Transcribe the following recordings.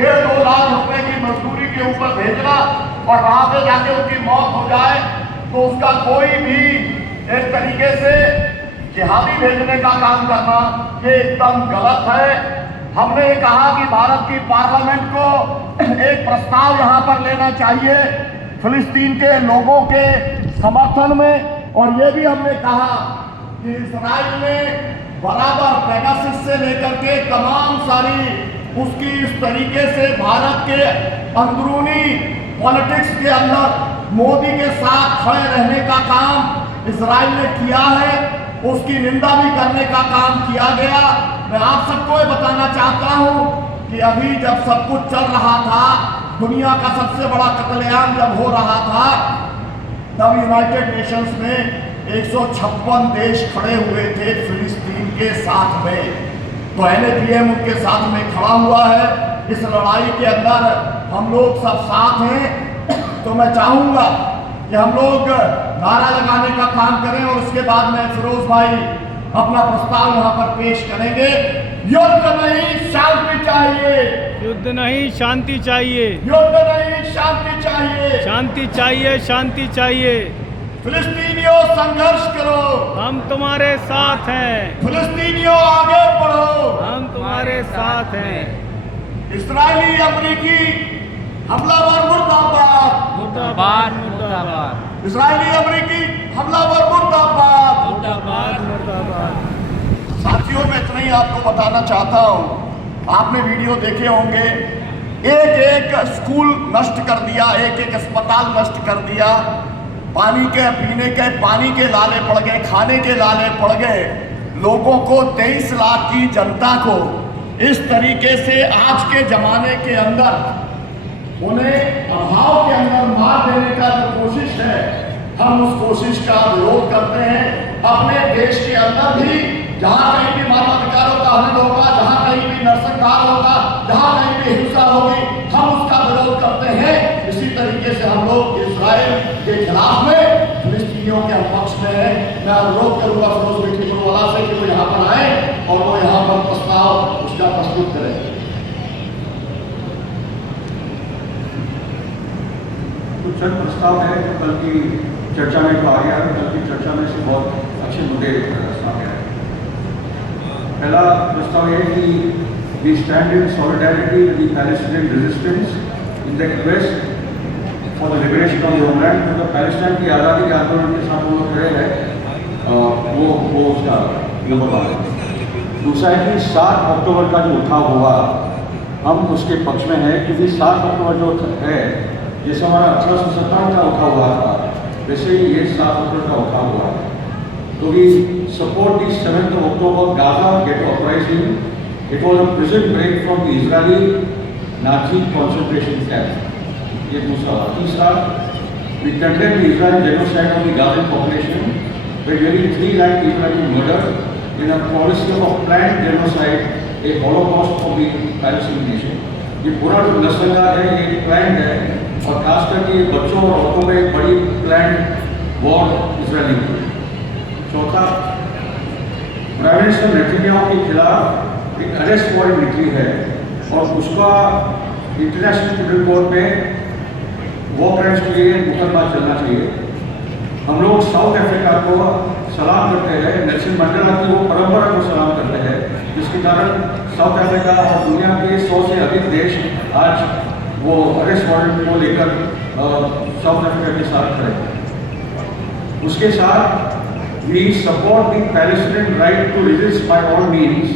1.5-2 लाख रुपए की मजदूरी के ऊपर भेजना और वहां पे जाके उनकी मौत हो जाए तो उसका कोई भी एक तरीके से जिहादी भेजने का काम करना ये एकदम गलत है। हमने कहा कि भारत की पार्लियामेंट को एक प्रस्ताव यहाँ पर लेना चाहिए फिलिस्तीन के लोगों के समर्थन में, और ये भी हमने कहा कि इजराइल में बराबर पेगासस से लेकर के तमाम सारी उसकी इस तरीके से भारत के अंदरूनी पॉलिटिक्स के अंदर मोदी के साथ खड़े रहने का काम इजराइल ने किया है, उसकी निंदा भी करने का काम किया गया। मैं आप सबको ये बताना चाहता हूं कि अभी जब सब कुछ चल रहा था, दुनिया का सबसे बड़ा कत्लेआम जब हो रहा था, तब यूनाइटेड नेशंस में 156 देश खड़े हुए थे फिलिस्तीन के साथ में। तो NAPM उनके साथ में खड़ा हुआ है। इस लड़ाई के अंदर हम लोग सब साथ हैं। तो मैं चाहूंगा कि हम लोग नारा लगाने का काम करें और उसके बाद में फिरोज भाई अपना प्रस्ताव यहाँ पर पेश करेंगे। युद्ध नहीं शांति चाहिए, युद्ध नहीं शांति चाहिए, युद्ध नहीं शांति चाहिए, शांति चाहिए, शांति चाहिए। फिलिस्तीनियों संघर्ष करो, हम तुम्हारे साथ हैं, फिलिस्तीनियों आगे बढ़ो, हम तुम्हारे साथ हैं। इस्राएली अमेरिकी हमलावर मुर्दाबाद, मुर्दाबाद, मुर्दाबाद, इस्राएली अमेरिकी हमलावर मुर्दाबाद, मुर्दाबाद, मुर्दाबाद। साथियों मैं इतना ही आपको बताना चाहता हूँ, आपने वीडियो देखे होंगे, एक एक स्कूल नष्ट कर दिया, एक एक अस्पताल नष्ट कर दिया, पानी के पीने के पानी के लाले पड़ गए, खाने के लाले पड़ गए। लोगों को 23 लाख की जनता को इस तरीके से आज के जमाने के अंदर उन्हें अभाव के अंदर मार देने का जो कोशिश है, हम उस कोशिश का विरोध करते हैं। अपने देश के अंदर भी जहां कहीं भी मानवाधिकारों का हनन होगा, जहां कहीं भी नरसंहार होगा, जहां कहीं भी हिंसा होगी, हम उसका विरोध करते हैं। इसी तरीके से हम लोग इजराइल के खिलाफ में, फिलिस्तीनियों के पक्ष में है। मैं अनुरोध करूंगा फिरोज मिट्टीपुरवाला से कि वो यहाँ पर आए और वो यहाँ पर प्रस्ताव उसका प्रस्तुत करें। कुछ चंद प्रस्ताव है जो कल की चर्चा में तो आ गया है, कल की चर्चा में से बहुत अच्छे मुद्दे सामने आए। पहला प्रस्ताव है कि we stand in solidarity with the Palestinian resistance in the quest for the liberation of the homeland. मतलब पैलेस्टाइन की आज़ादी के आंदोलन के साथ वो लोग खड़े हैं, वो उसका नंबर 1 है। दूसरा है कि 7 अक्टूबर का जो उठाव हुआ, हम उसके पक्ष में हैं, क्योंकि 7 अक्टूबर जो है, जैसे हमारा 1857 का उठाव हुआ था, वैसे ही ये 7 अक्टूबर का उठाव हुआ है। तो we support the 7th of October Gaza ghetto uprising. It was a prison break from the Israeli Nazi concentration camp. ये दूसरा। तीसरा, we condemn the Israeli genocide of the Gazan population, where nearly 3 lakh people have been murdered in a policy of a planned genocide, a holocaust of the Palestinian nation. ये पूरा जो नस्लवाद है, ये plan है, और खासकर के बच्चों और औरतों में एक बड़ी प्लान वॉर इजरायली की। चौथा, प्राइम मिनिस्टर नेतन्याहू के खिलाफ एक अरेस्ट वारंट निकली है और उसका इंटरनेशनल क्रिमिनल कोर्ट में वॉर क्राइम्स के लिए मुकदमा चलना चाहिए। हम लोग साउथ अफ्रीका को सलाम करते हैं, नेल्सन मंडेला की वो परंपरा को सलाम करते हैं, जिसके कारण साउथ अफ्रीका और दुनिया के 100 से अधिक देश आज वो अरेस्ट वारंट को लेकर साउथ अफ्रीका के साथ खड़े हैं। उसके साथ we support the Palestinian right to resist by all means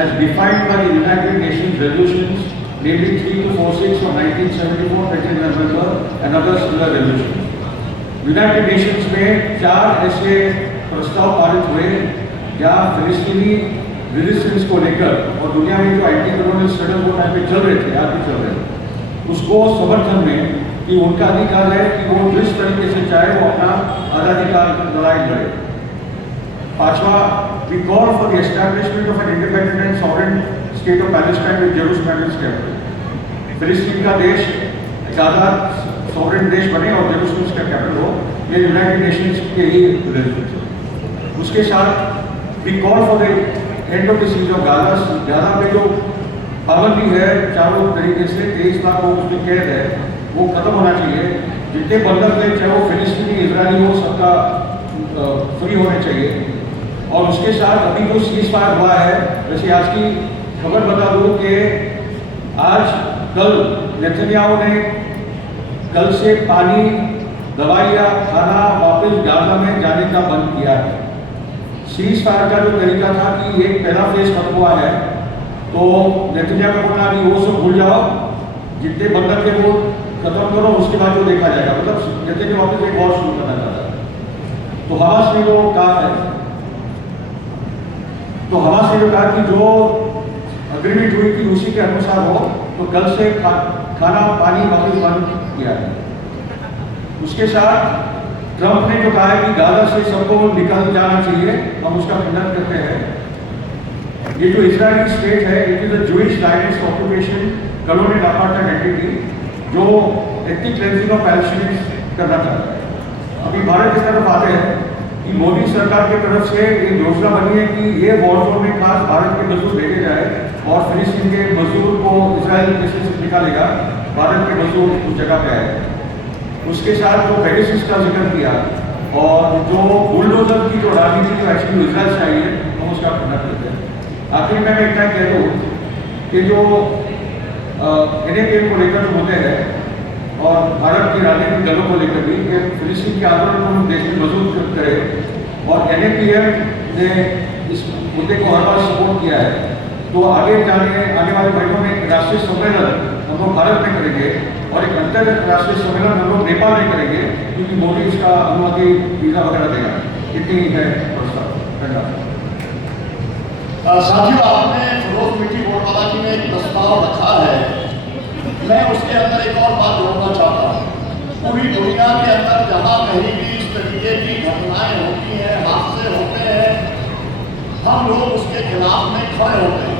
as defined by the United Nations resolutions, namely 3246 of 1974, 13 November and other similar resolutions. United Nations में 4 ऐसे प्रस्ताव पारित हुए जहाँ फिलिस्तीनी रेजिस्टेंस को लेकर और दुनिया में जो एंटी कॉलोनियल स्ट्रगल वो टाइम पे चल रहे थे, आज भी चल रहे थे, उसको समर्थन में कि उनका अधिकार है कि वो जिस तरीके से चाहे वो अपना आज़ादी का लड़ाई लड़े। पांचवा, we call for the establishment of an independent and sovereign state of Palestine with Jerusalem as capital. फिलिस्तीन का देश एक आज़ाद सॉवरेन देश बने और जेरूसलम का कैपिटल हो, ये यूनाइटेड नेशंस के ही रेजोल्यूशन है। उसके साथ we call for the end of the siege of Gaza। Gaza में जो पाबंदी है चारों तरीके से, 23 लाख लोग उसमें कैद है, वो खत्म होना चाहिए। जितने बंधक थे, चाहे वो फिलिस्तीनी इजरायली हो, सबका फ्री होने चाहिए। और उसके साथ अभी जो सीज फायर हुआ है, वैसे आज की खबर बता दूं कि आज कल नेतन्याहू ने कल से पानी, दवाइयाँ, खाना वापस गाजा में जाने का बंद किया है। सीज फायर का जो तरीका था कि एक पहला फेज खत्म हुआ है, तो नेतन्याहू का बोलना भी वो सब भूल जाओ, जितने बंधक थे वो खत्म करो, उसके बाद जो देखा जाएगा। मतलब नेतन्याहू वापस एक वॉर शुरू करना चाहता है। तो हमास ने जो कहा है, कि जो अग्रीमेंट हुई थी उसी के अनुसार हो, तो कल से खाना पानी वापस बंद किया है। उसके साथ ट्रंप ने जो कहा है कि गाजा से सबको निकल जाना चाहिए, हम उसका खंडन करते हैं। ये जो इजरायली स्टेट है, it is a Jewish Zionist occupation colonial apartheid entity, जो एथनिक क्लेंजिंग ऑफ पैलेस्टाइनियंस करना चाहता है। अभी भारत की तरफ आते हैं कि मोदी सरकार की तरफ से एक योजना बनी है कि ये वॉर जोन में खास भारत के मजदूर भेजे जाए और फिलिस्तीन के मजदूर को इजराइल देश से निकालेगा, भारत के मजदूर उस जगह पे आए। उसके साथ जो पेगासस का जिक्र किया और जो बुलडोजर की जो राजनीति जो एक्चुअली इजराइल से आई है, हम उसका खंडन करते हैं। आखिर में मैं इतना कह दूँ कि जो NAPM को लेकर जो मुद्दे हैं और भारत के राजनीतिक दलों को लेकर भी कि फिलिस्तीन के आंदोलन को हम देश में मजबूत करें और NAPM ने इस मुद्दे को हर बार सपोर्ट किया है, तो आगे वाले महीनों में एक राष्ट्रीय सम्मेलन हम लोग भारत में करेंगे और एक अंतर्राष्ट्रीय सम्मेलन हम लोग नेपाल में करेंगे, क्योंकि मोदी इसका अनुमति वीजा वगैरह देगा। इतनी है प्रस्ताव। धन्यवाद। साथियों, आपने फिरोज मिट्टी बोलवाला जी ने एक प्रस्ताव रखा है, मैं उसके अंदर एक और बात जोड़ना चाहता हूँ। पूरी दुनिया के अंदर जहाँ कहीं भी इस तरीके की घटनाएं होती हैं, हादसे होते हैं, हम लोग उसके खिलाफ में खड़े होते हैं,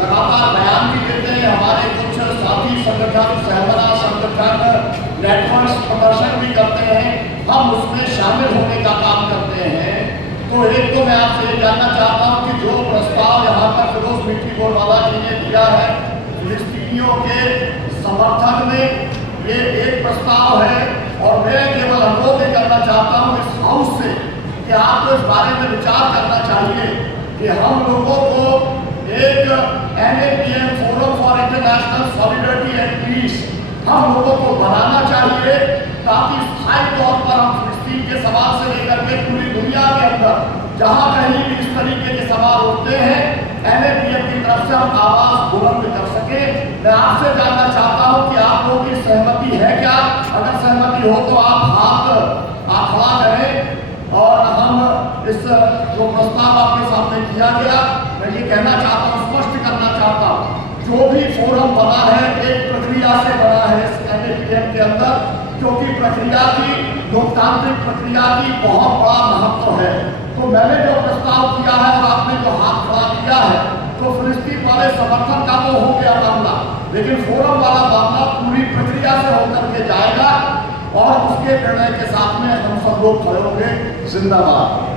लगातार बयान भी देते हैं। हमारे कुछ साथी संगठन, सहमना संगठन, नेटवर्क प्रदर्शन भी करते हैं, हम उसमें शामिल होने का काम करते हैं। तो एक तो मैं आपसे ये जानना चाहता हूँ कि जो प्रस्ताव यहाँ पर फिरोज मिट्टी बोलवाला जी ने दिया है फिलिस्तीनियों के समर्थन में, ये एक प्रस्ताव है और मैं केवल अनुरोध करना चाहता हूँ इस हाउस से कि आपको इस बारे में विचार करना चाहिए कि हम लोगों को एक NAPM forum for international solidarity and peace हम लोगों को बनाना चाहिए, ताकि स्थायी तौर पर हम फिलिस्तीन के सवाल से लेकर के पूरी दुनिया के अंदर जहाँ कहीं भी इस तरीके के सवाल होते हैं, NAPM की तरफ से हम आवाज बुलंद कर सके। मैं आपसे जानना चाहता हूँ कि आप लोगों की सहमति है क्या? अगर सहमति हो तो आप हाथ खड़ा करें और हम इस जो प्रस्ताव आपके सामने किया गया, मैं ये कहना चाहता हूँ, स्पष्ट करना चाहता हूँ, जो भी फोरम बना है एक प्रक्रिया से बना है इस NAPM के अंदर, क्योंकि प्रक्रिया की, लोकतांत्रिक प्रक्रिया की बहुत बड़ा महत्व है। तो मैंने जो प्रस्ताव किया है और आपने जो हाथ खड़ा किया है, तो फिलिस्तीन वाले समर्थन का तो हो गया मामला, लेकिन फोरम वाला मामला पूरी प्रक्रिया से होकर के जाएगा और उसके निर्णय के साथ में हम सब लोग खड़े होंगे। जिंदाबाद।